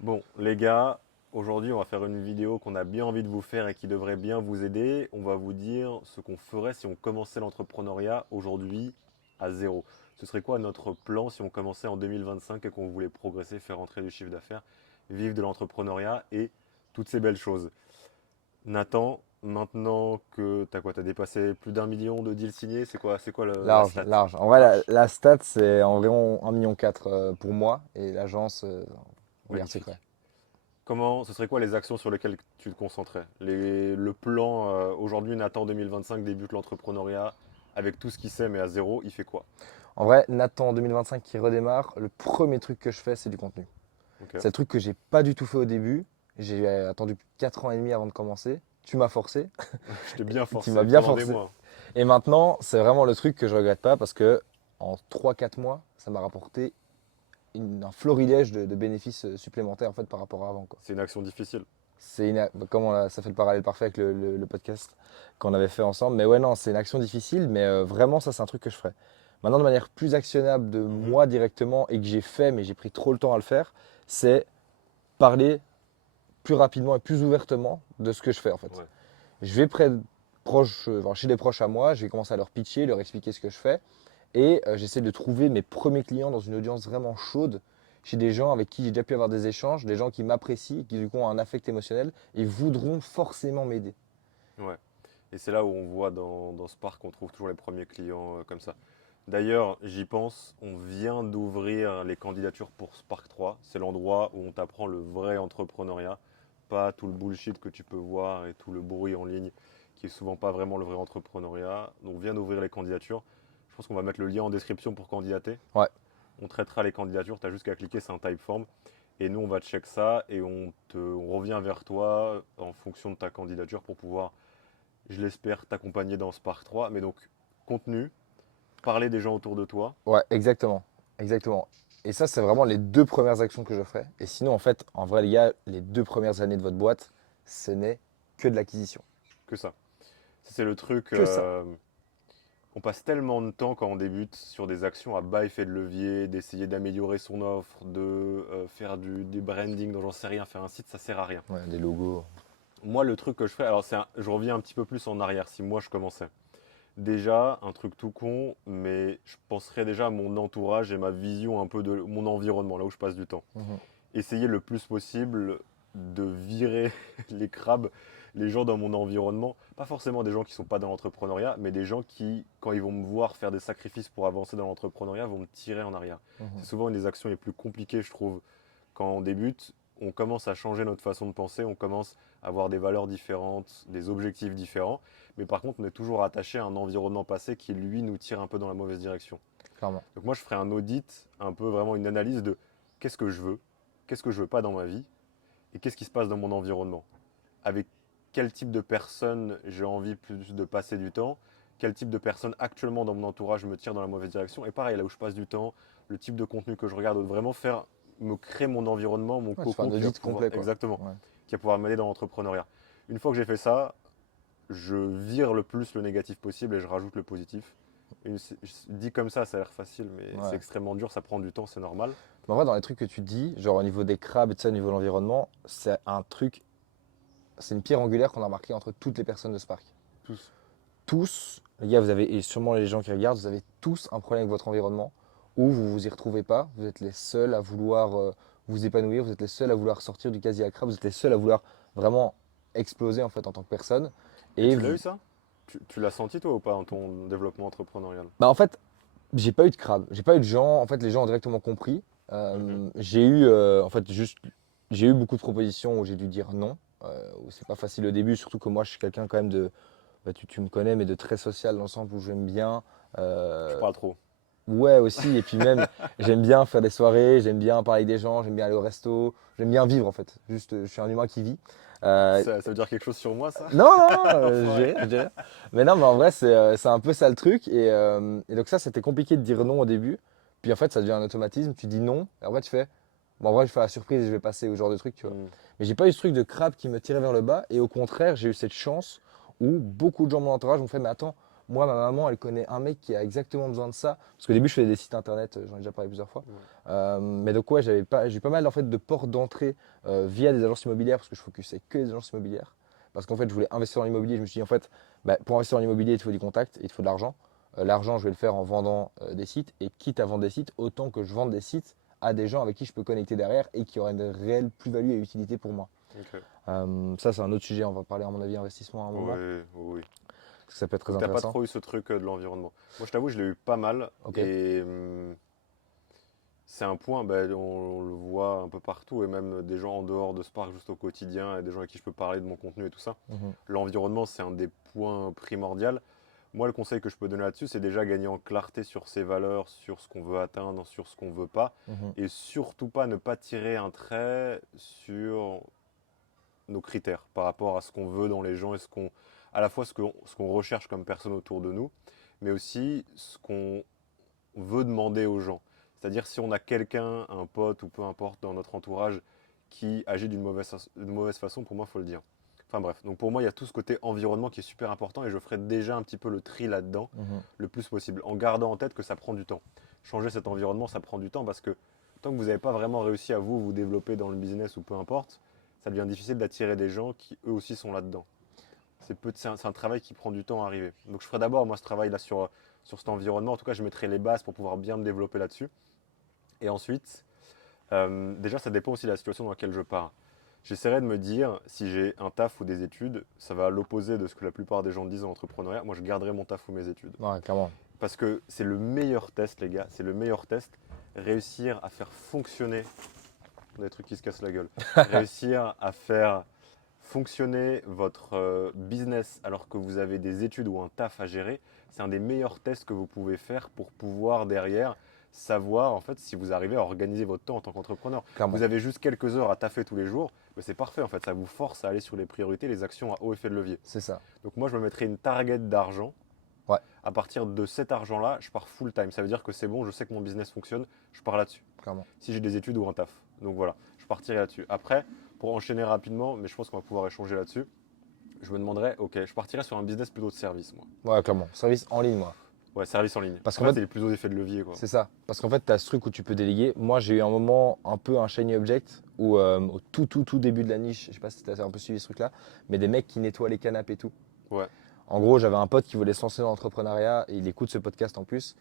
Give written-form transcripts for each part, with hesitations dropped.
Bon, les gars, aujourd'hui, on va faire une vidéo qu'on a bien envie de vous faire et qui devrait bien vous aider. On va vous dire ce qu'on ferait si on commençait l'entrepreneuriat aujourd'hui à zéro. Ce serait quoi notre plan si on commençait en 2025 et qu'on voulait progresser, faire entrer du chiffre d'affaires, vivre de l'entrepreneuriat et toutes ces belles choses. Nathan, maintenant que tu as quoi? Tu as dépassé plus d'1 million de deals signés, c'est quoi la Large, stat? large. En vrai, la, Large. la stat, c'est environ 1,4 million pour moi et l'agence, on garde secret. Magnifique. Ce serait quoi les actions sur lesquelles tu te concentrais? Le plan, aujourd'hui, Nathan 2025 débute l'entrepreneuriat avec tout ce qu'il sait, mais à zéro, il fait quoi? En vrai, Nathan 2025 qui redémarre, le premier truc que je fais, c'est du contenu. Ok. C'est le truc que j'ai pas du tout fait au début. J'ai attendu 4 ans et demi avant de commencer. Tu m'as forcé, Je t'ai bien tu m'as forcé bien pendant des forcé. mois. Et maintenant, c'est vraiment le truc que je regrette pas parce que en 3 4 mois, ça m'a rapporté un florilège de bénéfices supplémentaires en fait par rapport à avant, quoi. C'est une action difficile. Ça fait le parallèle parfait avec le podcast qu'on avait fait ensemble. Mais ouais, non, c'est une action difficile, mais vraiment, ça, c'est un truc que je ferais. Maintenant, de manière plus actionnable de Mhm. moi directement et que j'ai fait, mais j'ai pris trop le temps à le faire, c'est parler plus rapidement et plus ouvertement de ce que je fais en fait. Ouais. Je vais chez des proches à moi, je vais commencer à leur pitcher, leur expliquer ce que je fais et j'essaie de trouver mes premiers clients dans une audience vraiment chaude, chez des gens avec qui j'ai déjà pu avoir des échanges, des gens qui m'apprécient, qui du coup ont un affect émotionnel et voudront forcément m'aider. Ouais. Et c'est là où on voit dans Spark qu'on trouve toujours les premiers clients comme ça. D'ailleurs, j'y pense, on vient d'ouvrir les candidatures pour Spark 3. C'est l'endroit où on t'apprend le vrai entrepreneuriat, pas tout le bullshit que tu peux voir et tout le bruit en ligne qui est souvent pas vraiment le vrai entrepreneuriat. Donc on vient d'ouvrir les candidatures. Je pense qu'on va mettre le lien en description pour candidater. Ouais, On traitera les candidatures, tu as juste qu'à cliquer, c'est un typeform. Et nous, on va check ça et on revient vers toi en fonction de ta candidature pour pouvoir, je l'espère, t'accompagner dans Spark 3. Mais donc, contenu, parler des gens autour de toi. ouais, exactement. Exactement. Et ça, c'est vraiment les 2 premières actions que je ferai. Et sinon, en fait, en vrai, les gars, les 2 premières années de votre boîte, ce n'est que de l'acquisition. Que ça. C'est le truc, Que ça. on passe tellement de temps quand on débute sur des actions à bas effet de levier, d'essayer d'améliorer son offre, de faire du branding, dont j'en sais rien, faire un site, ça sert à rien. Ouais, des logos. Moi, le truc que je ferais, alors je reviens un petit peu plus en arrière, si moi je commençais. Déjà, un truc tout con, mais je penserais déjà à mon entourage et ma vision un peu de mon environnement, là où je passe du temps. Mhm. Essayer le plus possible de virer les crabes, les gens dans mon environnement. Pas forcément des gens qui ne sont pas dans l'entrepreneuriat, mais des gens qui, quand ils vont me voir faire des sacrifices pour avancer dans l'entrepreneuriat, vont me tirer en arrière. Mhm. C'est souvent une des actions les plus compliquées, je trouve, quand on débute. On commence à changer notre façon de penser, on commence à avoir des valeurs différentes, des objectifs différents. Mais par contre, on est toujours attaché à un environnement passé qui, lui, nous tire un peu dans la mauvaise direction. Clairement. Donc moi, je ferai un audit, un peu vraiment une analyse de qu'est-ce que je veux, qu'est-ce que je veux pas dans ma vie, et qu'est-ce qui se passe dans mon environnement. Avec quel type de personnes j'ai envie plus de passer du temps, quel type de personnes actuellement dans mon entourage me tire dans la mauvaise direction, et pareil, là où je passe du temps, le type de contenu que je regarde, vraiment faire, me créer mon environnement, mon Ouais, tu fais un cocon qui va audit pouvoir, complet, quoi. exactement, Ouais. qui va pouvoir m'aider dans l'entrepreneuriat. Une fois que j'ai fait ça, je vire le plus le négatif possible et je rajoute le positif. Dit comme ça a l'air facile, mais c'est Ouais. extrêmement dur, ça prend du temps, c'est normal. Mais en vrai, dans les trucs que tu dis, genre au niveau des crabes et tout ça, au niveau de l'environnement, c'est une pierre angulaire qu'on a remarqué entre toutes les personnes de Spark. Tous. Tous, les gars, vous avez, et sûrement les gens qui regardent, vous avez tous un problème avec votre environnement où vous vous y retrouvez pas. Vous êtes les seuls à vouloir vous épanouir, vous êtes les seuls à vouloir sortir du casier à crabe, vous êtes les seuls à vouloir vraiment exploser en fait en tant que personne. Et Et tu l'as vous, eu ça? Tu l'as senti toi ou pas dans ton développement entrepreneurial? bah en fait, j'ai pas eu de crabe, j'ai pas eu de gens. En fait, les gens ont directement compris. Mhm. J'ai eu, en fait, juste, j'ai eu beaucoup de propositions où j'ai dû dire non. Où c'est pas facile au début, surtout que moi, je suis quelqu'un quand même de, bah, tu me connais, mais de très social dans le sens où j'aime bien. Tu euh, parles trop. ouais aussi, et puis même, j'aime bien faire des soirées, j'aime bien parler avec des gens, j'aime bien aller au resto, j'aime bien vivre en fait. Juste, je suis un humain qui vit. Euh, Ça veut dire quelque chose sur moi, ça? non, non, Enfoiré. je dirais. Mais non, mais en vrai, c'est un peu ça le truc. Et donc ça, c'était compliqué de dire non au début. Puis en fait, ça devient un automatisme. Tu dis non. Et en fait, tu fais, bon, en vrai, je fais la surprise et je vais passer au genre de truc, tu vois. Hmm. Mais j'ai pas eu ce truc de crabe qui me tirait vers le bas. Et au contraire, j'ai eu cette chance où beaucoup de gens de mon entourage m'ont fait, mais attends, Moi, ma maman, elle connaît un mec qui a exactement besoin de ça. Parce qu'au début, je faisais des sites internet, j'en ai déjà parlé plusieurs fois. Ouais. Mais donc, ouais, j'ai eu pas mal en fait, de portes d'entrée via des agences immobilières parce que je focusais que les agences immobilières. Parce qu'en fait, je voulais investir dans l'immobilier. Je me suis dit, en fait, bah, pour investir dans l'immobilier, il te faut du contact, il te faut de l'argent. L'argent, je vais le faire en vendant des sites. Et quitte à vendre des sites, autant que je vende des sites à des gens avec qui je peux connecter derrière et qui auraient une réelle plus-value et utilité pour moi. Ok. Ça, c'est un autre sujet. On va parler, à mon avis, investissement à un moment. Oui, oui. Parce que ça peut être très Donc t'as pas intéressant. trop eu ce truc de l'environnement. Moi, je t'avoue, je l'ai eu pas mal. Ok. Et c'est un point, ben, on le voit un peu partout, et même des gens en dehors de Spark, juste au quotidien, et des gens avec qui je peux parler de mon contenu et tout ça. Mhm. L'environnement, c'est un des points primordiaux. Moi, le conseil que je peux donner là-dessus, c'est déjà gagner en clarté sur ses valeurs, sur ce qu'on veut atteindre, sur ce qu'on veut pas, Mhm. et surtout pas ne pas tirer un trait sur nos critères par rapport à ce qu'on veut dans les gens et à la fois ce qu'on recherche comme personne autour de nous, mais aussi ce qu'on veut demander aux gens. C'est-à-dire si on a quelqu'un, un pote ou peu importe dans notre entourage qui agit d'une mauvaise façon, pour moi, il faut le dire. Enfin bref, donc pour moi, il y a tout ce côté environnement qui est super important et je ferai déjà un petit peu le tri là-dedans Mhm. le plus possible, en gardant en tête que ça prend du temps. Changer cet environnement, ça prend du temps parce que tant que vous n'avez pas vraiment réussi à vous développer dans le business ou peu importe, ça devient difficile d'attirer des gens qui eux aussi sont là-dedans. C'est un travail qui prend du temps à arriver. Donc je ferai d'abord moi ce travail là sur cet environnement. En tout cas, je mettrai les bases pour pouvoir bien me développer là-dessus. Et ensuite, déjà, ça dépend aussi de la situation dans laquelle je pars. J'essaierai de me dire, si j'ai un taf ou des études, ça va à l'opposé de ce que la plupart des gens disent en entrepreneuriat. Moi, je garderai mon taf ou mes études. Ouais, clairement. Parce que c'est le meilleur test, les gars. C'est le meilleur test. Réussir à faire fonctionner des trucs qui se cassent la gueule. Réussir à faire fonctionner votre business alors que vous avez des études ou un taf à gérer, c'est un des meilleurs tests que vous pouvez faire pour pouvoir derrière savoir en fait si vous arrivez à organiser votre temps en tant qu'entrepreneur. Clairement. Vous avez juste quelques heures à taffer tous les jours, mais c'est parfait en fait, ça vous force à aller sur les priorités, les actions à haut effet de levier. C'est ça. Donc moi je me mettrai une target d'argent. Ouais, À partir de cet argent-là, je pars full time. Ça veut dire que c'est bon, je sais que mon business fonctionne, je pars là-dessus. clairement. Si j'ai des études ou un taf. Donc voilà, je partirai là-dessus. Après, pour enchaîner rapidement, mais je pense qu'on va pouvoir échanger là-dessus, je me demanderais, ok, je partirais sur un business plutôt de service, moi. Ouais, clairement. Service en ligne, moi. Ouais, service en ligne. Parce En qu'en fait, fait, c'est les plus hauts effets de levier, quoi. c'est ça. Parce qu'en fait, tu as ce truc où tu peux déléguer. Moi, j'ai eu un moment un peu un shiny object où, au tout début de la niche, je sais pas si tu as un peu suivi ce truc-là, mais des mecs qui nettoient les canapes et tout. Ouais, En gros, j'avais un pote qui voulait se lancer dans l'entrepreneuriat et il écoute ce podcast en plus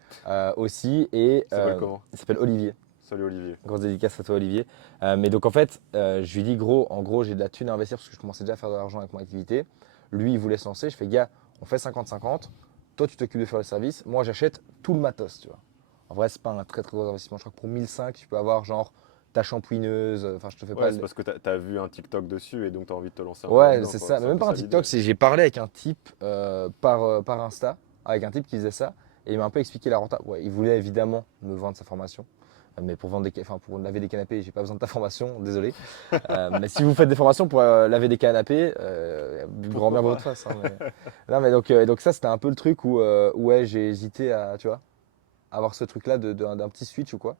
aussi. Et ça s'appelle comment? il s'appelle Olivier. Salut Olivier. Grosse dédicace à toi, Olivier. Mais donc, en fait, je lui dis, gros, en gros, j'ai de la thune à investir parce que je commençais déjà à faire de l'argent avec mon activité. Lui, il voulait se lancer. Je fais, gars, on fait 50-50. Toi, tu t'occupes de faire le service. Moi, j'achète tout le matos, tu vois. En vrai, c'est pas un très très gros investissement. Je crois que pour 1005, tu peux avoir genre ta shampouineuse. Enfin, je te fais pas Ouais, c'est le. parce que t'as vu un TikTok dessus et donc t'as envie de te lancer un peu Ouais, là-dedans, c'est quoi. ça. C'est Mais un même peu pas un ça l'idée. TikTok, j'ai parlé avec un type par Insta, avec un type qui faisait ça. Et il m'a un peu expliqué la renta. Ouais, il voulait évidemment me vendre sa formation. Mais pour vendre enfin, pour laver des canapés, j'ai pas besoin de ta formation, désolé. Mais si vous faites des formations pour laver des canapés, grand bien Pourquoi pour pas? votre face, hein, Non, mais donc ça, c'était un peu le truc où ouais, j'ai hésité à, tu vois, avoir ce truc-là d'un petit switch ou quoi.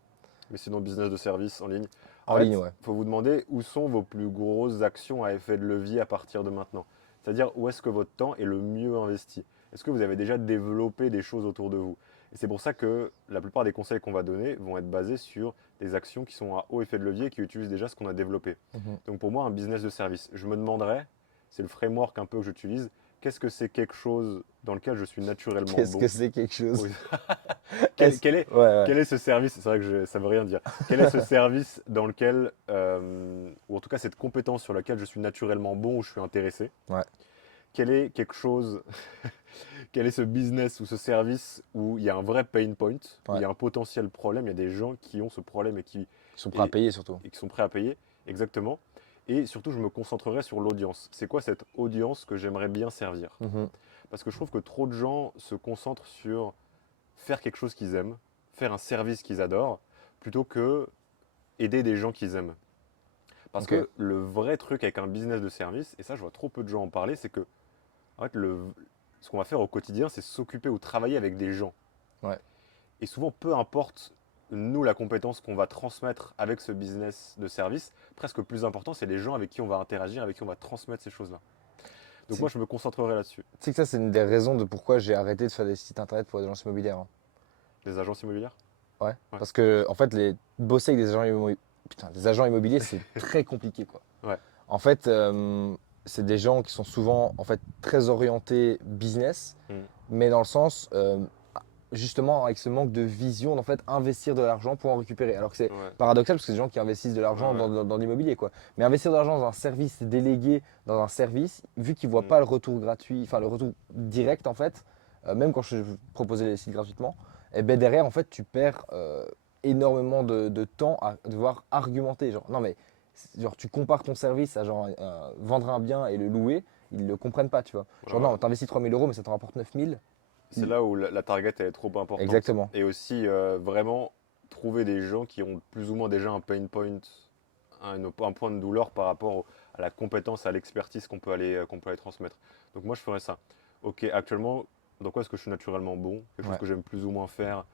Mais sinon, business de service en ligne. En En ligne, fait, ouais. il faut vous demander où sont vos plus grosses actions à effet de levier à partir de maintenant. C'est-à-dire où est-ce que votre temps est le mieux investi. Est-ce que vous avez déjà développé des choses autour de vous? Et c'est pour ça que la plupart des conseils qu'on va donner vont être basés sur des actions qui sont à haut effet de levier et qui utilisent déjà ce qu'on a développé. Mhm. Donc pour moi, un business de service, je me demanderais, c'est le framework un peu que j'utilise, qu'est-ce que c'est quelque chose dans lequel je suis naturellement Qu'est-ce que bon? c'est quelque chose? Oui. Quel, quel est, Ouais, ouais. quel est ce service? C'est vrai que ça ne veut rien dire. Quel est ce service dans lequel, ou en tout cas cette compétence sur laquelle je suis naturellement bon ou je suis intéressé? Ouais. Quel est quelque chose, quel est ce business ou ce service où il y a un vrai pain point, où il Ouais. y a un potentiel problème, il y a des gens qui ont ce problème Ils sont prêts à et, payer surtout. et qui sont prêts à payer, exactement. Et surtout, je me concentrerai sur l'audience. C'est quoi cette audience que j'aimerais bien servir? Mhm. Parce que je trouve que trop de gens se concentrent sur faire quelque chose qu'ils aiment, faire un service qu'ils adorent, plutôt que aider des gens qu'ils aiment. Parce Ok. que le vrai truc avec un business de service, et ça je vois trop peu de gens en parler, c'est que en fait, ce qu'on va faire au quotidien, c'est s'occuper ou travailler avec des gens. Ouais. Et souvent, peu importe nous la compétence qu'on va transmettre avec ce business de service, presque le plus important, c'est les gens avec qui on va interagir, avec qui on va transmettre ces choses-là. Donc C'est- moi, je me concentrerai là-dessus. Tu sais que ça, c'est une des raisons de pourquoi j'ai arrêté de faire des sites internet pour les agences immobilières, hein. Les agences immobilières? Ouais. Ouais. Parce que, en fait, bosser avec des agents immobiliers, c'est très compliqué, quoi. Ouais. En fait, c'est des gens qui sont souvent en fait, très orientés business, Mm. mais dans le sens, justement, avec ce manque de vision, d'en fait, investir de l'argent pour en récupérer. Alors que c'est Ouais. paradoxal parce que c'est des gens qui investissent de l'argent Ouais, ouais. dans l'immobilier, quoi. Mais investir de l'argent dans un service délégué, dans un service, vu qu'ils ne voient Mm. pas le retour gratuit, enfin le retour direct, en fait, même quand je proposais les sites gratuitement, et ben derrière, en fait, tu perds énormément de temps à devoir argumenter. Genre, non, mais genre, tu compares ton service à genre, vendre un bien et le louer, ils ne le comprennent pas, tu vois. Ouais, Genre, ouais. non, tu investis 3 000 euros, mais ça t'en rapporte 9 000. C'est là où la target elle est trop importante. Exactement. Et aussi, vraiment, trouver des gens qui ont plus ou moins déjà un pain point, un point de douleur par rapport à la compétence, à l'expertise qu'on peut aller transmettre. Donc moi, je ferais ça. Ok, actuellement, dans quoi est-ce que je suis naturellement bon? Quelque chose Ouais. que j'aime plus ou moins faire.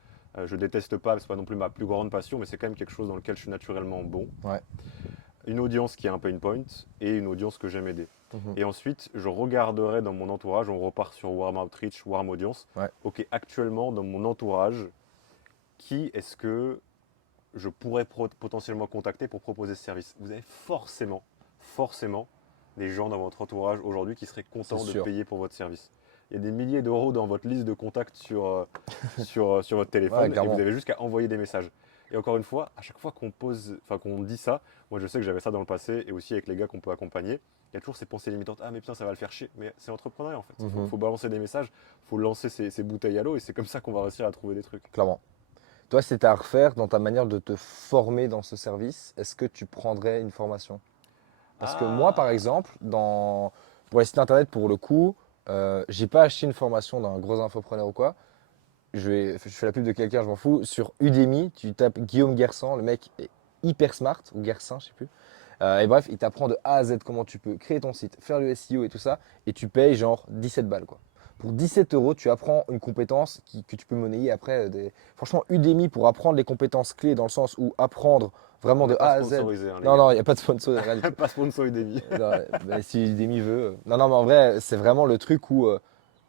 Je déteste pas, c'est pas non plus ma plus grande passion, mais c'est quand même quelque chose dans lequel je suis naturellement bon. Ouais. Une audience qui a un pain point et une audience que j'aime aider. Mhm. Et ensuite, je regarderai dans mon entourage, on repart sur Warm Outreach, Warm Audience. Ouais. Ok, actuellement, dans mon entourage, qui est-ce que je pourrais potentiellement contacter pour proposer ce service? Vous avez forcément des gens dans votre entourage aujourd'hui qui seraient contents C'est de sûr. payer pour votre service. Il y a des milliers d'euros dans votre liste de contacts sur votre Ouais, téléphone et vous clairement. avez juste qu'à envoyer des messages. Et encore une fois, à chaque fois qu'on dit ça, moi je sais que j'avais ça dans le passé et aussi avec les gars qu'on peut accompagner, il y a toujours ces pensées limitantes. Ah mais putain, ça va le faire chier. Mais c'est entrepreneuriat en fait. Mhm. Faut balancer des messages, faut lancer ces bouteilles à l'eau et c'est comme ça qu'on va réussir à trouver des trucs. Clairement. Toi, si c'était à refaire dans ta manière de te former dans ce service, est-ce que tu prendrais une formation? Parce que moi, par Ah, exemple, pour les sites internet, pour le coup, j'ai pas acheté une formation d'un gros infopreneur ou quoi. Je fais la pub de quelqu'un, je m'en fous. Sur Udemy, tu tapes Guillaume Guersan, le mec est hyper smart, ou Guersin, je sais plus. Et bref, il t'apprend de A à Z comment tu peux créer ton site, faire le SEO et tout ça, et tu payes genre 17 balles, quoi. Pour 17 euros, tu apprends une compétence que tu peux monnayer après. Franchement, Udemy, pour apprendre les compétences clés dans le sens où apprendre on vraiment n'est de pas A à Z. sponsorisé, hein, les Non, gars. non, il n'y a pas de sponsor, rien du tout. Pas sponsor Udemy. Non, mais si Udemy veut. Non, non, mais en vrai, c'est vraiment le truc où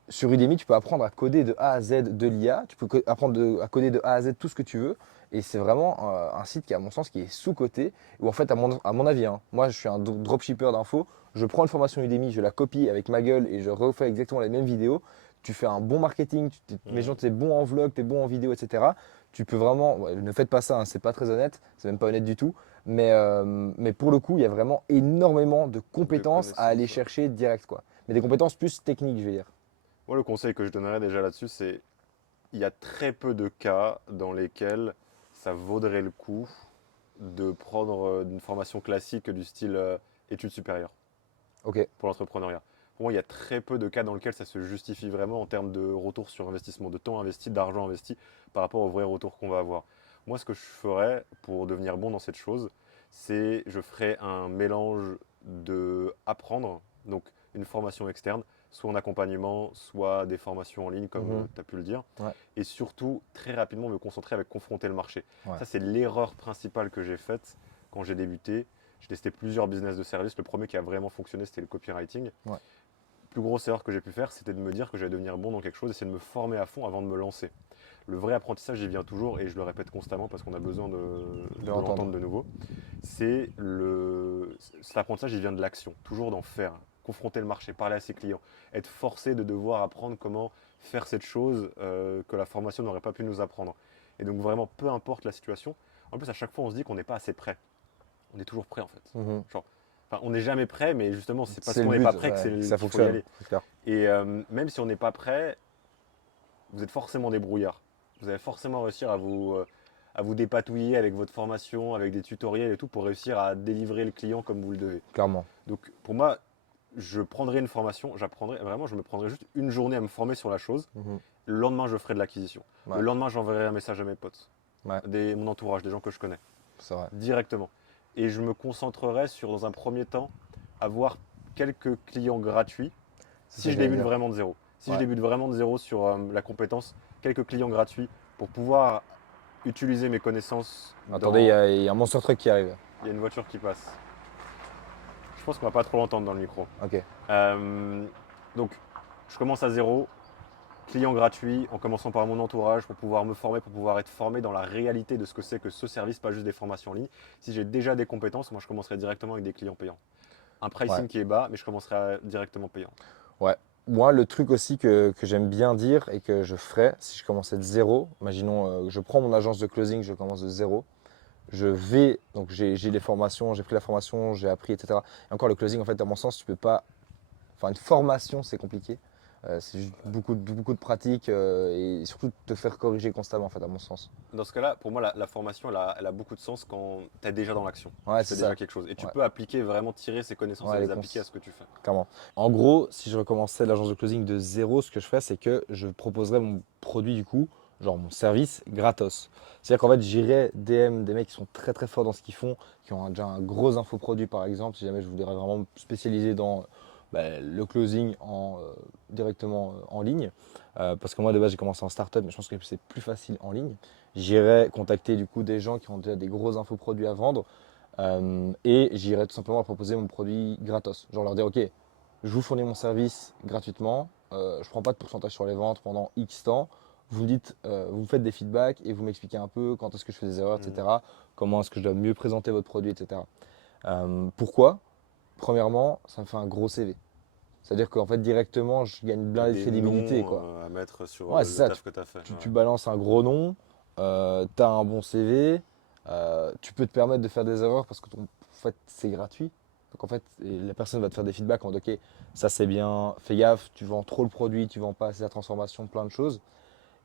sur Udemy, tu peux apprendre à coder de A à Z de l'IA. Tu peux apprendre à coder de A à Z tout ce que tu veux. Et c'est vraiment un site qui, à mon sens, qui est sous-coté. Où en fait, à mon avis, hein, moi je suis un dropshipper d'infos. Je prends une formation Udemy, je la copie avec ma gueule et je refais exactement les mêmes vidéos. Tu fais un bon marketing, mais genre, tu es bon en vlog, tu es bon en vidéo, etc. Tu peux vraiment, ouais, ne faites pas ça, hein, c'est pas très honnête, c'est même pas honnête du tout. Mais pour le coup, il y a vraiment énormément de De compétences à aller connaissances. Ouais. chercher direct, quoi. Mais des compétences plus techniques, je vais dire. Moi, le conseil que je donnerais déjà là-dessus, c'est il y a très peu de cas dans lesquels ça vaudrait le coup de prendre une formation classique du style études supérieures Ok. pour l'entrepreneuriat. Pour moi, il y a très peu de cas dans lesquels ça se justifie vraiment en termes de retour sur investissement, de temps investi, d'argent investi par rapport au vrai retour qu'on va avoir. Moi, ce que je ferais pour devenir bon dans cette chose, c'est je ferais un mélange de apprendre, donc une formation externe, soit en accompagnement, soit des formations en ligne, comme Mhm. tu as pu le dire, Ouais. et surtout très rapidement me concentrer avec confronter le marché. Ouais. Ça, c'est l'erreur principale que j'ai faite quand j'ai débuté. J'ai testé plusieurs business de service. Le premier qui a vraiment fonctionné, c'était le copywriting. Ouais. Plus grosse erreur que j'ai pu faire, c'était de me dire que j'allais devenir bon dans quelque chose et c'est de me former à fond avant de me lancer. Le vrai apprentissage, il vient toujours, et je le répète constamment parce qu'on a besoin de l'entendre. l'entendre de nouveau. Cet apprentissage, il vient de l'action, toujours d'en faire, confronter le marché, parler à ses clients, être forcé de devoir apprendre comment faire cette chose que la formation n'aurait pas pu nous apprendre. Et donc vraiment, peu importe la situation, en plus à chaque fois on se dit qu'on n'est pas assez prêt. On est toujours prêt en fait. Mhm. Genre, enfin, on n'est jamais prêt, mais justement c'est parce C'est le qu'on n'est but, pas prêt ouais, que ça qu'il faut y fonctionne, aller. c'est clair. Et même si on n'est pas prêt, vous êtes forcément débrouillard. Vous allez forcément réussir à vous dépatouiller avec votre formation, avec des tutoriels et tout pour réussir à délivrer le client comme vous le devez. Clairement. Donc pour moi, je prendrai une formation, je me prendrai juste une journée à me former sur la chose. Mhm. Le lendemain, je ferai de l'acquisition. Ouais. Le lendemain, j'enverrai un message à mes potes, Ouais, mon entourage, des gens que je connais, c'est vrai. directement. Et je me concentrerai sur, dans un premier temps, avoir quelques clients gratuits C'est ça si que je j'allais débute dire. vraiment de zéro. Si je Ouais. débute vraiment de zéro sur la compétence, quelques clients gratuits pour pouvoir utiliser mes connaissances Attendez, dans... il y a un monster truck qui arrive. Il y a une voiture qui passe. Je pense qu'on va pas trop l'entendre dans le micro. Ok. Donc, je commence à zéro, client gratuit, en commençant par mon entourage pour pouvoir me former, pour pouvoir être formé dans la réalité de ce que c'est que ce service, pas juste des formations en ligne. Si j'ai déjà des compétences, moi je commencerai directement avec des clients payants. Un Ouais. pricing qui est bas, mais je commencerai directement payant. Ouais. Moi, le truc aussi que j'aime bien dire et que je ferais si je commençais de zéro, imaginons, je prends mon agence de closing, je commence de zéro. Je vais, donc j'ai les formations, j'ai pris la formation, j'ai appris, etc. Et encore le closing, en fait, à mon sens, tu peux pas. Enfin, une formation, c'est compliqué. C'est juste beaucoup de pratique et surtout te faire corriger constamment, en fait, à mon sens. Dans ce cas-là, pour moi, la formation, elle a beaucoup de sens quand tu es déjà dans l'action. Ouais, Tu fais c'est déjà ça. quelque chose. Et tu Ouais, peux appliquer, vraiment tirer ces connaissances et ouais, les appliquer à ce que tu fais. clairement. En gros, si je recommençais l'agence de closing de zéro, ce que je ferais, c'est que je proposerais mon produit, du coup, genre mon service, gratos. C'est-à-dire qu'en fait, j'irais DM des mecs qui sont très très forts dans ce qu'ils font, qui ont déjà un gros infoproduit, par exemple, si jamais je voudrais vraiment me spécialiser dans le closing directement en ligne. Parce que moi, de base, j'ai commencé en startup, mais je pense que c'est plus facile en ligne. J'irais contacter du coup des gens qui ont déjà des gros infoproduits à vendre et j'irai tout simplement leur proposer mon produit gratos. Genre leur dire, ok, je vous fournis mon service gratuitement, je ne prends pas de pourcentage sur les ventes pendant X temps. Vous me dites, vous me faites des feedbacks et vous m'expliquez un peu quand est-ce que je fais des erreurs, Mhm. etc. Comment est-ce que je dois mieux présenter votre produit, etc. Pourquoi? Premièrement, ça me fait un gros CV. C'est-à-dire qu'en fait, directement, je gagne Avec plein de des crédibilité, noms quoi. à mettre sur Ouais, c'est le ça. taf que tu as fait. Tu Ouais. balances un gros nom, tu as un bon CV, tu peux te permettre de faire des erreurs parce que en fait, c'est gratuit. Donc en fait, et la personne va te faire des feedbacks en mode ok, ça c'est bien, fais gaffe, tu vends trop le produit, tu vends pas assez la transformation, plein de choses.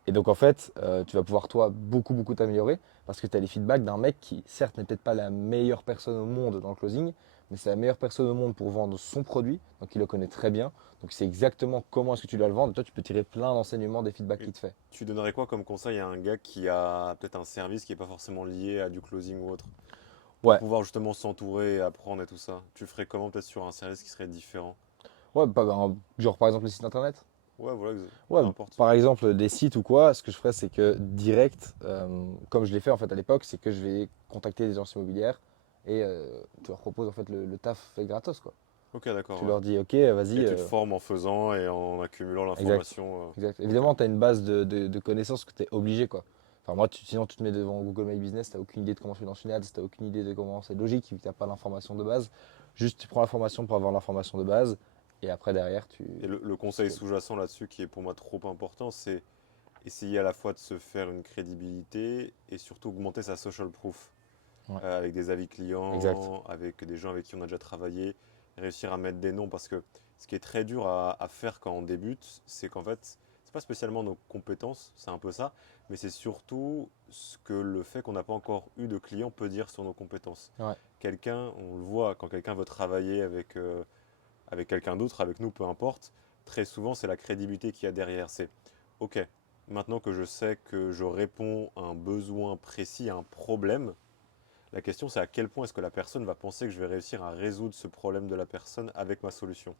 Et donc en fait, tu vas pouvoir toi beaucoup t'améliorer parce que tu as les feedbacks d'un mec qui certes n'est peut-être pas la meilleure personne au monde dans le closing, mais c'est la meilleure personne au monde pour vendre son produit, donc il le connaît très bien. Donc c'est exactement comment est-ce que tu dois le vendre. Et toi, tu peux tirer plein d'enseignements des feedbacks Et qu'il te fait. tu donnerais quoi comme conseil à un gars qui a peut-être un service qui n'est pas forcément lié à du closing ou autre, pour Ouais, pouvoir justement s'entourer et apprendre et tout ça? Tu ferais comment peut-être sur un service qui serait différent? ouais, genre par exemple les sites internet. Ouais, voilà, Ouais, peu importe. par exemple des sites ou quoi, ce que je ferais c'est que direct, comme je l'ai fait en fait à l'époque, c'est que je vais contacter des agences immobilières et tu leur proposes en fait le taf fait gratos quoi. Ok, d'accord, Tu ouais. leur dis ok, Et vas-y. tu te formes en faisant et en accumulant Exact. l'information. Exact. Ok. Évidemment, tu as une base de connaissances que tu es obligé quoi. Enfin moi, sinon tu te mets devant Google My Business, tu n'as aucune idée de comment je finance une ads, tu n'as aucune idée de comment c'est logique, vu que tu n'as pas l'information de base. Juste tu prends l'information pour avoir l'information de base et après derrière tu Et le conseil scales. sous-jacent là-dessus qui est pour moi trop important, c'est essayer à la fois de se faire une crédibilité et surtout augmenter sa social proof. Ouais, Avec des avis exact. clients, avec des gens avec qui on a déjà travaillé, réussir à mettre des noms parce que ce qui est très dur à faire quand on débute, c'est qu'en fait, c'est pas spécialement nos compétences, c'est un peu ça, mais c'est surtout ce que le fait qu'on n'a pas encore eu de clients peut dire sur nos compétences. Ouais. Quelqu'un, on le voit, quand quelqu'un veut travailler avec quelqu'un d'autre, avec nous, peu importe, très souvent c'est la crédibilité qu'il y a derrière. C'est ok, maintenant que je sais que je réponds à un besoin précis, à un problème, la question, c'est à quel point est-ce que la personne va penser que je vais réussir à résoudre ce problème de la personne avec ma solution.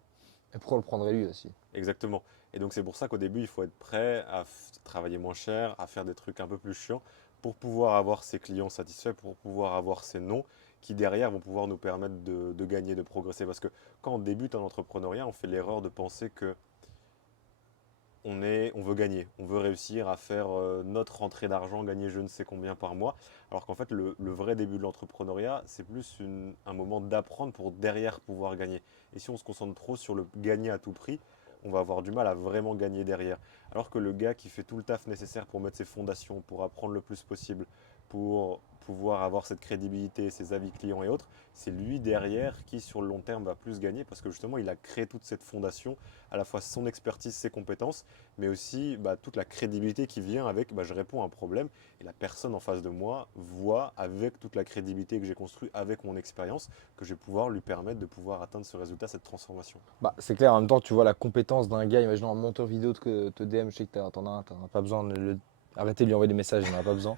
Et pourquoi on le prendrait lui aussi? Exactement. Et donc c'est pour ça qu'au début, il faut être prêt à travailler moins cher, à faire des trucs un peu plus chiants pour pouvoir avoir ses clients satisfaits, pour pouvoir avoir ces noms qui derrière vont pouvoir nous permettre de gagner, de progresser. Parce que quand on débute en entrepreneuriat, on fait l'erreur de penser que on veut gagner, on veut réussir à faire notre rentrée d'argent, gagner je ne sais combien par mois. Alors qu'en fait, le vrai début de l'entrepreneuriat, c'est plus un moment d'apprendre pour derrière pouvoir gagner. Et si on se concentre trop sur le gagner à tout prix, on va avoir du mal à vraiment gagner derrière. Alors que le gars qui fait tout le taf nécessaire pour mettre ses fondations, pour apprendre le plus possible, pour pouvoir avoir cette crédibilité, ses avis clients et autres, c'est lui derrière qui sur le long terme va plus gagner parce que justement il a créé toute cette fondation, à la fois son expertise, ses compétences, mais aussi toute la crédibilité qui vient avec je réponds à un problème et la personne en face de moi voit avec toute la crédibilité que j'ai construite avec mon expérience que je vais pouvoir lui permettre de pouvoir atteindre ce résultat, cette transformation. Bah, c'est clair, en même temps, tu vois la compétence d'un gars, imaginons un monteur vidéo que te DM, je sais que t'en as un, t'en as pas besoin de arrêter de lui envoyer des messages, il n'en a pas besoin.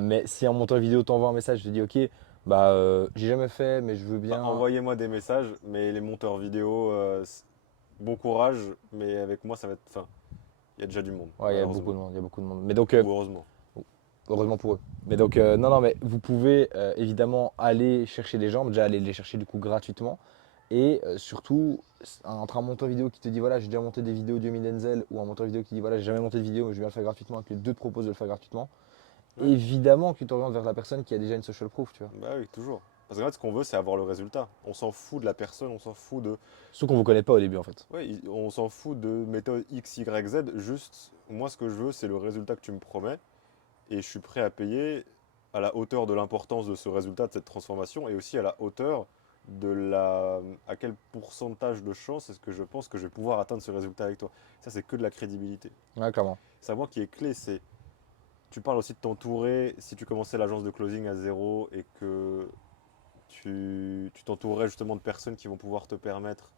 Mais si un monteur vidéo t'envoie un message, je te dis ok, j'ai jamais fait, mais je veux bien. Envoyez-moi des messages, mais les monteurs vidéo, bon courage, mais avec moi ça va être... Enfin, il y a déjà du monde, Ouais, il y a beaucoup malheureusement. de monde, il y a beaucoup de monde. Mais donc, Ou heureusement. heureusement pour eux. Mais donc, non, mais vous pouvez évidemment aller chercher des gens, déjà aller les chercher du coup gratuitement. Et surtout, entre un monteur vidéo qui te dit voilà, j'ai déjà monté des vidéos de Yomi Denzel ou un monteur vidéo qui dit voilà, j'ai jamais monté de vidéo, mais je viens le faire gratuitement et que les deux te proposent de le faire gratuitement, Ouais. évidemment que tu t'orientes vers la personne qui a déjà une social proof, tu vois. Bah oui, toujours. Parce qu'en fait, ce qu'on veut, c'est avoir le résultat. On s'en fout de la personne, on s'en fout de. Surtout qu'on ne vous connaît pas au début en fait. Ouais, on s'en fout de méthode X, Y, Z. Juste, moi, ce que je veux, c'est le résultat que tu me promets. Et je suis prêt à payer à la hauteur de l'importance de ce résultat, de cette transformation, et aussi à la hauteur de la. À quel pourcentage de chance est-ce que je pense que je vais pouvoir atteindre ce résultat avec toi. Ça, c'est que de la crédibilité. Ouais, clairement. Savoir qui est clé, c'est. Tu parles aussi de t'entourer. Si tu commençais l'agence de closing à zéro et que tu t'entourerais justement de personnes qui vont pouvoir te permettre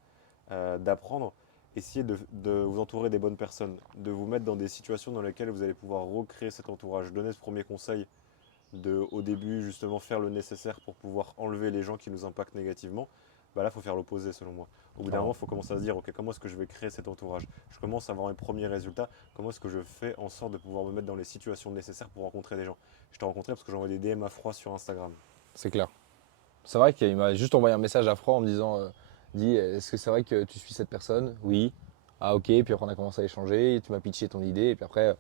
d'apprendre. Essayez de vous entourer des bonnes personnes, de vous mettre dans des situations dans lesquelles vous allez pouvoir recréer cet entourage. Donner ce premier conseil de, au début, justement, faire le nécessaire pour pouvoir enlever les gens qui nous impactent négativement. Bah là, il faut faire l'opposé, selon moi. Au bout d'un moment, il faut commencer à se dire, ok, comment est-ce que je vais créer cet entourage? Je commence à avoir un premier résultat. Comment est-ce que je fais en sorte de pouvoir me mettre dans les situations nécessaires pour rencontrer des gens? Je t'ai rencontré parce que j'envoie des DM à froid sur Instagram. C'est clair. C'est vrai qu'il m'a juste envoyé un message à Fran en me disant dis, est-ce que c'est vrai que tu suis cette personne? Oui. Ah ok, puis après on a commencé à échanger, tu m'as pitché ton idée, et puis après,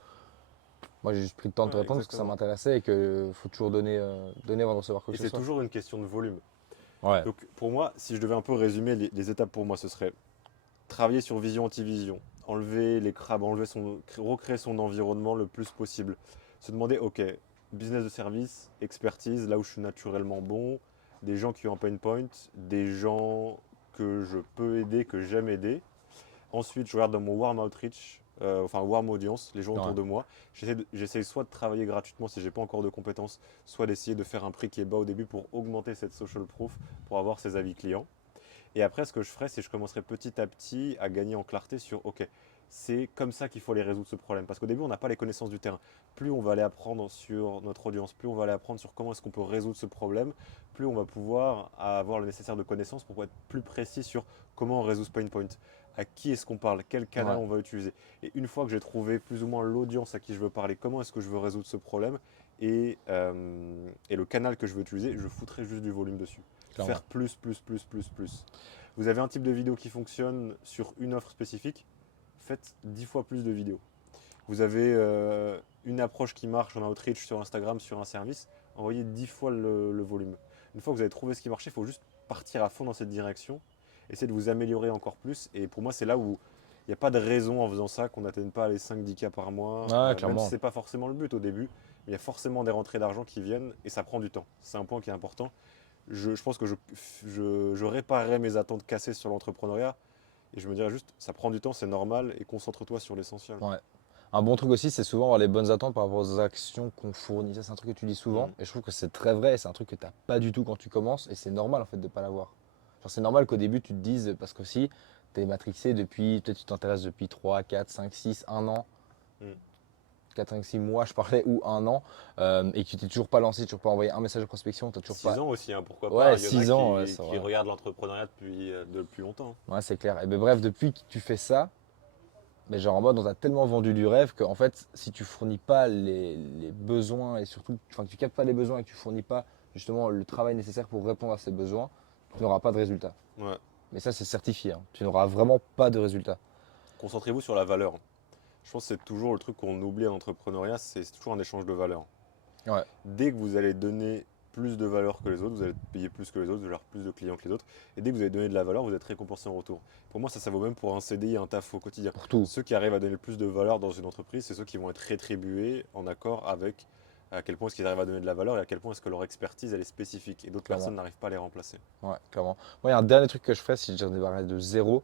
moi j'ai juste pris le temps de te Ouais, répondre parce que ça exactement. m'intéressait et qu'il faut toujours donner, donner avant de recevoir quoi Et que ce c'est soit. toujours une question de volume. Ouais, Donc pour moi, si je devais un peu résumer les étapes pour moi, ce serait travailler sur vision anti-vision, enlever les crabes, recréer son environnement le plus possible. Se demander, ok, business de service, expertise, là où je suis naturellement bon, des gens qui ont un pain point, des gens que je peux aider, que j'aime aider. Ensuite, je regarde dans mon warm outreach, enfin warm audience, les gens ouais, autour de moi. J'essaie soit de travailler gratuitement si j'ai pas encore de compétences, soit d'essayer de faire un prix qui est bas au début pour augmenter cette social proof, pour avoir ces avis clients. Et après, ce que je ferai, c'est que je commencerai petit à petit à gagner en clarté sur, ok, c'est comme ça qu'il faut aller résoudre ce problème. Parce qu'au début, on n'a pas les connaissances du terrain. Plus on va aller apprendre sur notre audience, plus on va aller apprendre sur comment est-ce qu'on peut résoudre ce problème, plus on va pouvoir avoir le nécessaire de connaissances pour être plus précis sur comment on résout ce pain point. À qui est-ce qu'on parle, quel canal ouais, on va utiliser. Et une fois que j'ai trouvé plus ou moins l'audience à qui je veux parler, comment est-ce que je veux résoudre ce problème et le canal que je veux utiliser, je foutrai juste du volume dessus. clairement. Faire plus, plus, plus, plus, plus. Vous avez un type de vidéo qui fonctionne sur une offre spécifique, faites 10 fois plus de vidéos. Vous avez une approche qui marche en outreach sur Instagram, sur un service, envoyez 10 fois le volume. Une fois que vous avez trouvé ce qui marchait, il faut juste partir à fond dans cette direction, essayer de vous améliorer encore plus. Et pour moi, c'est là où il n'y a pas de raison en faisant ça qu'on n'atteigne pas les 5-10K par mois, Ouais, même si clairement. ce n'est pas forcément le but au début, mais il y a forcément des rentrées d'argent qui viennent et ça prend du temps. C'est un point qui est important. Je pense que je réparerai mes attentes cassées sur l'entrepreneuriat et je me dirais juste, ça prend du temps, c'est normal et concentre-toi sur l'essentiel. Ouais. Un bon truc aussi, c'est souvent avoir les bonnes attentes par rapport aux actions qu'on fournit. Ça, c'est un truc que tu dis souvent. Mm. Et je trouve que c'est très vrai. C'est un truc que tu n'as pas du tout quand tu commences. Et c'est normal en fait de ne pas l'avoir. Genre, c'est normal qu'au début, tu te dises, parce qu'aussi, tu es matrixé depuis, peut-être tu t'intéresses depuis 3, 4, 5, 6, 1 an. Mm. 4, 5, 6 mois, je parlais, ou 1 an, et que tu t'es toujours pas lancé, toujours pas envoyé un message de prospection, tu toujours 6 pas. ans aussi, hein, pourquoi Ouais, pas. Il y en a 6 ans, ouais, ça qui va. regardent l'entrepreneuriat depuis longtemps. Ouais, c'est clair. Et ben bref, depuis que tu fais ça, mais genre en mode, on t'a tellement vendu du rêve qu'en fait, si tu fournis pas les besoins et surtout, enfin, que tu captes pas les besoins et que tu fournis pas justement le travail nécessaire pour répondre à ces besoins, tu n'auras pas de résultat. Ouais. Mais ça, c'est certifié, hein. Tu n'auras vraiment pas de résultat. Concentrez-vous sur la valeur. Je pense que c'est toujours le truc qu'on oublie en entrepreneuriat, c'est toujours un échange de valeur. Ouais, Dès que vous allez donner plus de valeur que les autres, vous allez payer plus que les autres, vous allez avoir plus de clients que les autres. Et dès que vous allez donner de la valeur, vous êtes récompensé en retour. Pour moi, ça vaut même pour un CDI et un taf au quotidien. pour tout. Ceux qui arrivent à donner le plus de valeur dans une entreprise, c'est ceux qui vont être rétribués en accord avec à quel point est-ce qu'ils arrivent à donner de la valeur et à quel point est-ce que leur expertise elle est spécifique. Et d'autres Clairement. personnes n'arrivent pas à les remplacer. Ouais, clairement. Moi, il y a un dernier truc que je ferais si je démarrais de zéro,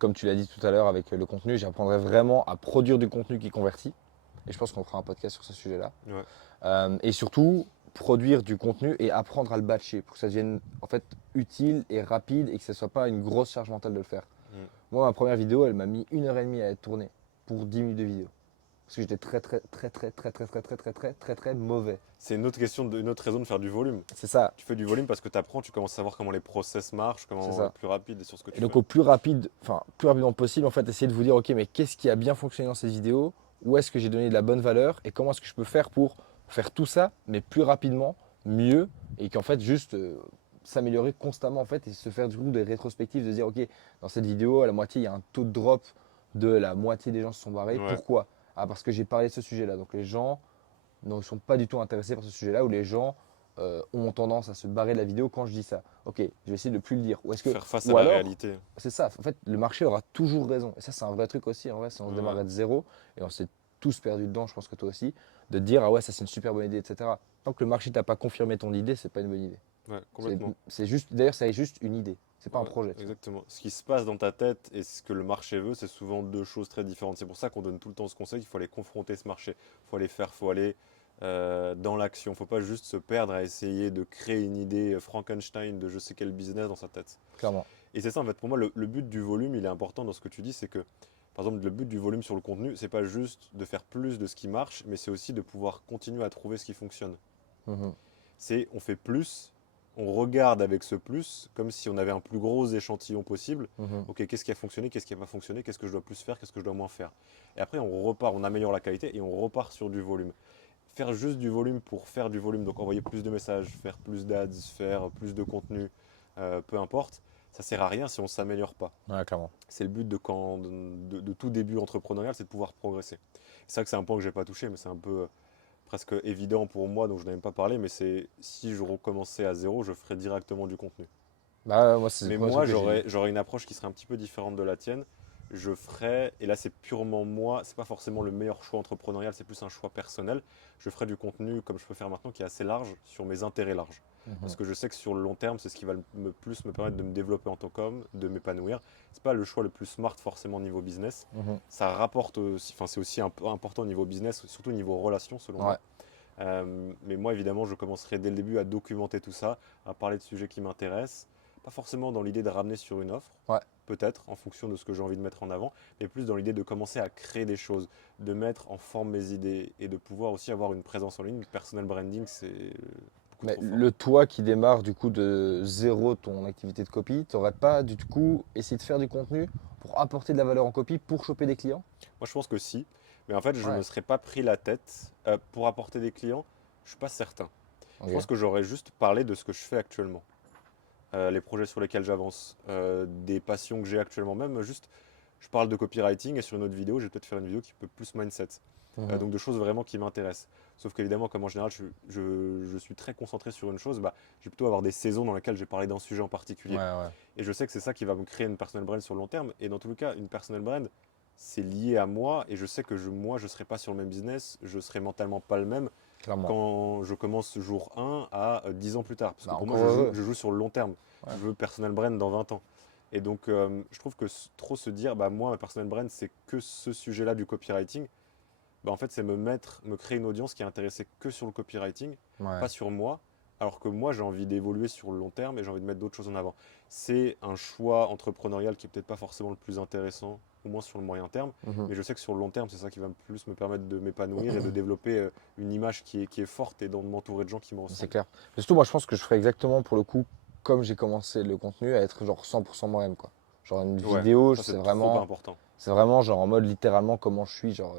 comme tu l'as dit tout à l'heure avec le contenu, j'apprendrais vraiment à produire du contenu qui convertit. Et je pense qu'on fera un podcast sur ce sujet-là. Ouais. Et surtout, produire du contenu et apprendre à le batcher pour que ça devienne en fait utile et rapide et que ce ne soit pas une grosse charge mentale de le faire. Mm. Moi, ma première vidéo, elle m'a mis 1 heure et demie à être tournée pour 10 minutes de vidéo. Parce que j'étais très mauvais. C'est une autre question, une autre raison de faire du volume. C'est ça, Tu fais du volume parce que tu apprends, tu commences à savoir comment les process marchent, c'est comment ça. être plus rapide sur ce que Et tu donc fais. au plus rapide, enfin plus rapidement possible, en fait, essayer de vous dire, ok, mais qu'est-ce qui a bien fonctionné dans cette vidéo? Où est-ce que j'ai donné de la bonne valeur? Et comment est-ce que je peux faire pour faire tout ça, mais plus rapidement, mieux, et qu'en fait juste s'améliorer constamment en fait et se faire du coup des rétrospectives, de dire ok, dans cette vidéo, à la moitié, il y a un taux de drop de la moitié des gens se sont barrés. Ouais, Pourquoi? Ah, parce que j'ai parlé de ce sujet-là. Donc les gens ne sont pas du tout intéressés par ce sujet-là, ou les gens ont tendance à se barrer de la vidéo quand je dis ça. Ok, je vais essayer de ne plus le dire. faire face à Ou la alors, réalité. c'est ça, en fait, le marché aura toujours raison. Et ça, c'est un vrai truc aussi, en vrai, si on se Ouais, démarrait de zéro, et on s'est tous perdu dedans, je pense que toi aussi, de dire, ah ouais, ça c'est une super bonne idée, etc. Tant que le marché t'a pas confirmé ton idée, c'est pas une bonne idée. ouais, complètement. C'est juste, d'ailleurs, c'est juste une idée, c'est pas un Ouais, projet, tu vois. exactement. Ce qui se passe dans ta tête et ce que le marché veut, c'est souvent deux choses très différentes. C'est pour ça qu'on donne tout le temps ce conseil, il faut aller confronter ce marché. Il faut aller faire, faut aller dans l'action. Il ne faut pas juste se perdre à essayer de créer une idée Frankenstein de je sais quel business dans sa tête. Clairement. Et c'est ça, en fait, pour moi, le but du volume, il est important dans ce que tu dis, c'est que, par exemple, le but du volume sur le contenu, c'est pas juste de faire plus de ce qui marche, mais c'est aussi de pouvoir continuer à trouver ce qui fonctionne. Mhm, C'est on fait plus, on regarde avec ce plus, comme si on avait un plus gros échantillon possible. mhm. Ok, qu'est-ce qui a fonctionné, qu'est-ce qui n'a pas fonctionné, qu'est-ce que je dois plus faire, qu'est-ce que je dois moins faire. Et après, on repart, on améliore la qualité et on repart sur du volume. Faire juste du volume pour faire du volume, donc envoyer plus de messages, faire plus d'ads, faire plus de contenu, peu importe, ça sert à rien si on ne s'améliore pas. Ouais, clairement. C'est le but de tout début entrepreneurial, c'est de pouvoir progresser. C'est vrai que c'est un point que j'ai pas touché, mais c'est un peu presque évident pour moi, donc je n'ai même pas parlé, mais c'est si je recommençais à zéro, je ferais directement du contenu. Bah, moi, c'est le Mais premier truc moi, que j'ai dit. j'aurais une approche qui serait un petit peu différente de la tienne. Je ferais, et là c'est purement moi, c'est pas forcément le meilleur choix entrepreneurial, c'est plus un choix personnel. Je ferais du contenu comme je peux faire maintenant, qui est assez large, sur mes intérêts larges. Parce Mhm, que je sais que sur le long terme, c'est ce qui va plus me permettre de me développer en tant qu'homme, de m'épanouir. C'est pas le choix le plus smart forcément niveau business. mhm. Ça rapporte aussi, enfin c'est aussi un peu important au niveau business, surtout au niveau relations selon Ouais, moi. Mais moi, évidemment, je commencerai dès le début à documenter tout ça, à parler de sujets qui m'intéressent. Pas forcément dans l'idée de ramener sur une offre, ouais. peut-être, en fonction de ce que j'ai envie de mettre en avant, mais plus dans l'idée de commencer à créer des choses, de mettre en forme mes idées et de pouvoir aussi avoir une présence en ligne. Personal branding, c'est beaucoup Mais trop fort. le toi qui démarre du coup de zéro ton activité de copie, t'aurais pas du coup essayé de faire du contenu pour apporter de la valeur en copie pour choper des clients? Moi, je pense que si, mais en fait, je me Ouais, serais pas pris la tête pour apporter des clients. Je suis pas certain. Je pense ok. que j'aurais juste parlé de ce que je fais actuellement. Les projets sur lesquels j'avance, des passions que j'ai actuellement, même juste, je parle de copywriting et sur une autre vidéo, je vais peut-être faire une vidéo qui peut plus mindset. Mhm. Donc de choses vraiment qui m'intéressent. Sauf qu'évidemment, comme en général, je suis très concentré sur une chose, bah, je vais plutôt avoir des saisons dans lesquelles je vais parler d'un sujet en Ouais, particulier. ouais, Et je sais que c'est ça qui va me créer une personal brand sur le long terme. Et dans tous les cas, une personal brand, c'est lié à moi. Et je sais que moi, je ne serai pas sur le même business, je ne serai mentalement pas le même clairement. quand je commence jour 1 à 10 ans plus tard. Parce Bah que pour moi, encore heureux. je joue sur le long terme. Ouais. Je veux personal brand dans 20 ans. Et donc, je trouve que trop se dire, bah, moi, ma personal brand, c'est que ce sujet-là du copywriting, bah, en fait, c'est me créer une audience qui est intéressée que sur le copywriting, Ouais, pas sur moi. Alors que moi, j'ai envie d'évoluer sur le long terme et j'ai envie de mettre d'autres choses en avant. C'est un choix entrepreneurial qui est peut-être pas forcément le plus intéressant, au moins sur le moyen terme. mhm. Mais je sais que sur le long terme, c'est ça qui va plus me permettre de m'épanouir et de développer une image qui est forte et de m'entourer de gens qui me C'est ressemblent. clair. Mais surtout, moi, je pense que je ferais exactement pour le coup, comme j'ai commencé le contenu, à être genre 100% moi-même, quoi. Genre une Ouais, vidéo, ça c'est trop important. c'est vraiment genre en mode littéralement comment je suis. Genre,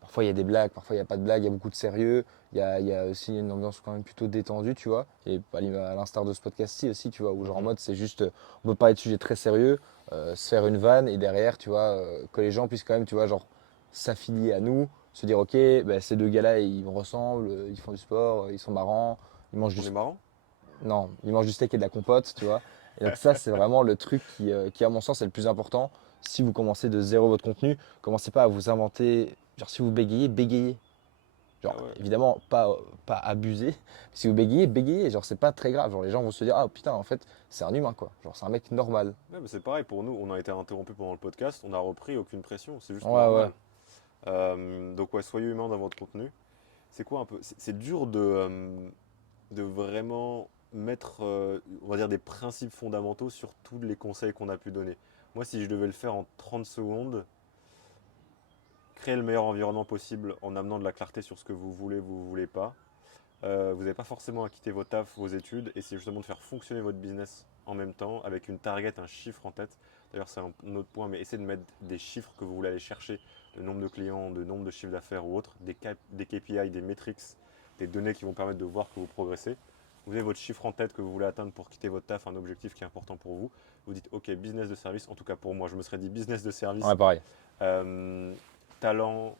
parfois il y a des blagues, parfois il n'y a pas de blagues, il y a beaucoup de sérieux. Il y a aussi une ambiance quand même plutôt détendue, tu vois. Et à l'instar de ce podcast-ci aussi, tu vois, où genre en Mhm. mode c'est juste, on peut parler de sujets très sérieux, se faire une vanne et derrière, tu vois, que les gens puissent quand même, tu vois, genre s'affilier à nous, se dire ok, bah, ces deux gars-là, ils me ressemblent, ils font du sport, ils sont marrants, ils mangent du, On est marrant? non, ils mangent du steak et de la compote, tu vois. Et donc ça, c'est vraiment le truc qui, à mon sens, est le plus important. Si vous commencez de zéro votre contenu, commencez pas à vous inventer. Genre, si vous bégayez, bégayez. Ah Genre, ouais. évidemment, pas abuser. Si vous bégayez, bégayez. Genre, c'est pas très grave. Genre, les gens vont se dire, ah putain, en fait, c'est un humain, quoi. Genre, c'est un mec normal. Ouais, mais c'est pareil pour nous, on a été interrompu pendant le podcast, on a repris, aucune pression, c'est juste Ouais, ouais. normal. Donc ouais, soyez humain dans votre contenu. C'est quoi un peu? C'est dur de vraiment mettre, on va dire, des principes fondamentaux sur tous les conseils qu'on a pu donner. Moi, si je devais le faire en 30 secondes, créer le meilleur environnement possible en amenant de la clarté sur ce que vous voulez pas. Vous n'avez pas forcément à quitter vos tafs, vos études, essayez justement de faire fonctionner votre business en même temps avec une target, un chiffre en tête. D'ailleurs, c'est un autre point, mais essayez de mettre des chiffres que vous voulez aller chercher, le nombre de clients, le nombre de chiffres d'affaires ou autres, des KPI, des metrics, des données qui vont permettre de voir que vous progressez. Vous avez votre chiffre en tête que vous voulez atteindre pour quitter votre taf, un objectif qui est important pour vous. Vous dites, ok, business de service, en tout cas pour moi, je me serais dit business de service, Ouais, pareil. euh, talent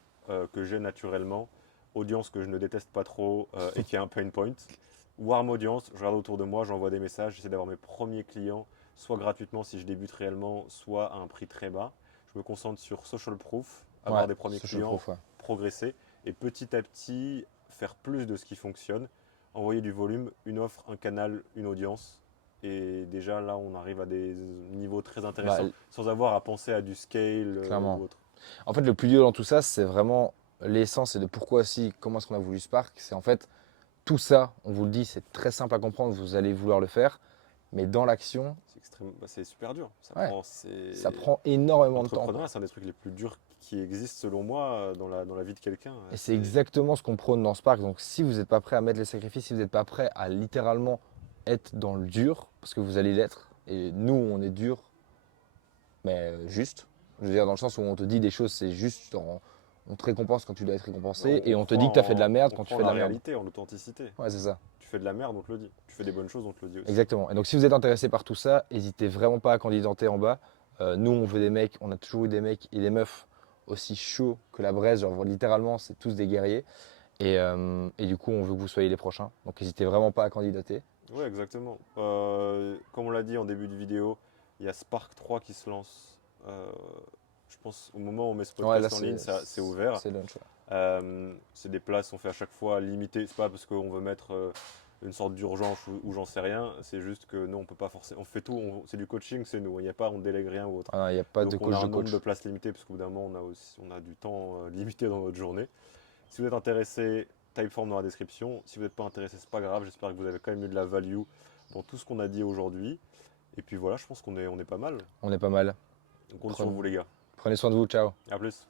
que j'ai naturellement, audience que je ne déteste pas trop et qui est un pain point. Warm audience, je regarde autour de moi, j'envoie des messages, j'essaie d'avoir mes premiers clients, soit gratuitement si je débute réellement, soit à un prix très bas. Je me concentre sur social proof, Ouais, avoir des premiers social clients, proof, ouais. progresser et petit à petit faire plus de ce qui fonctionne, envoyer du volume, une offre, un canal, une audience. Et déjà là, on arrive à des niveaux très Bah, intéressants sans avoir à penser à du scale ou clairement. autre. En fait, le plus dur dans tout ça, c'est vraiment l'essence et de pourquoi aussi, comment est-ce qu'on a voulu Spark. C'est en fait tout ça, on vous le dit, c'est très simple à comprendre, vous allez vouloir le faire, mais dans l'action, C'est super dur. ouais, ça prend énormément de temps, quoi. L'entrepreneuriat, c'est un des trucs les plus durs qui existent selon moi dans la vie de quelqu'un. Et c'est exactement ce qu'on prône dans Spark. Donc si vous n'êtes pas prêt à mettre les sacrifices, si vous n'êtes pas prêt à littéralement être dans le dur, parce que vous allez l'être, et nous on est dur, mais juste. Je veux dire, dans le sens où on te dit des choses, c'est juste, on te récompense quand tu dois être récompensé, et on te dit que tu as fait de la merde On quand tu croit fais en de la la merde. réalité, en l'authenticité. Ouais, c'est ça. Tu fais de la merde, on te le dit. Tu fais des bonnes choses, on te le dit aussi. Exactement. Et donc si vous êtes intéressé par tout ça, n'hésitez vraiment pas à candidater en bas. Nous, on veut des mecs, on a toujours eu des mecs et des meufs aussi chauds que la braise, genre littéralement, c'est tous des guerriers. Et du coup, on veut que vous soyez les prochains. Donc n'hésitez vraiment pas à candidater. Ouais, exactement. Comme on l'a dit en début de vidéo, il y a Spark 3 qui se lance. Je pense au moment où on met ce Ouais, là, podcast en ligne, c'est ouvert. c'est lunch. Ouais. C'est des places, on fait à chaque fois limitées. C'est pas parce qu'on veut mettre une sorte d'urgence ou j'en sais rien. C'est juste que nous, on peut pas forcément. On fait tout. C'est du coaching, c'est nous. Il n'y a pas, on délègue rien ou autre. Ah non, il n'y a pas de Donc on a coach un de nombre coach. de places limitées parce qu'au bout d'un moment, on a du temps limité dans notre journée. Si vous êtes intéressé, Typeform dans la description. Si vous n'êtes pas intéressé, c'est pas grave. J'espère que vous avez quand même eu de la value dans tout ce qu'on a dit aujourd'hui. Et puis voilà, je pense on est pas mal. On est pas mal. On compte sur vous les gars. Prenez soin de vous, ciao. À plus.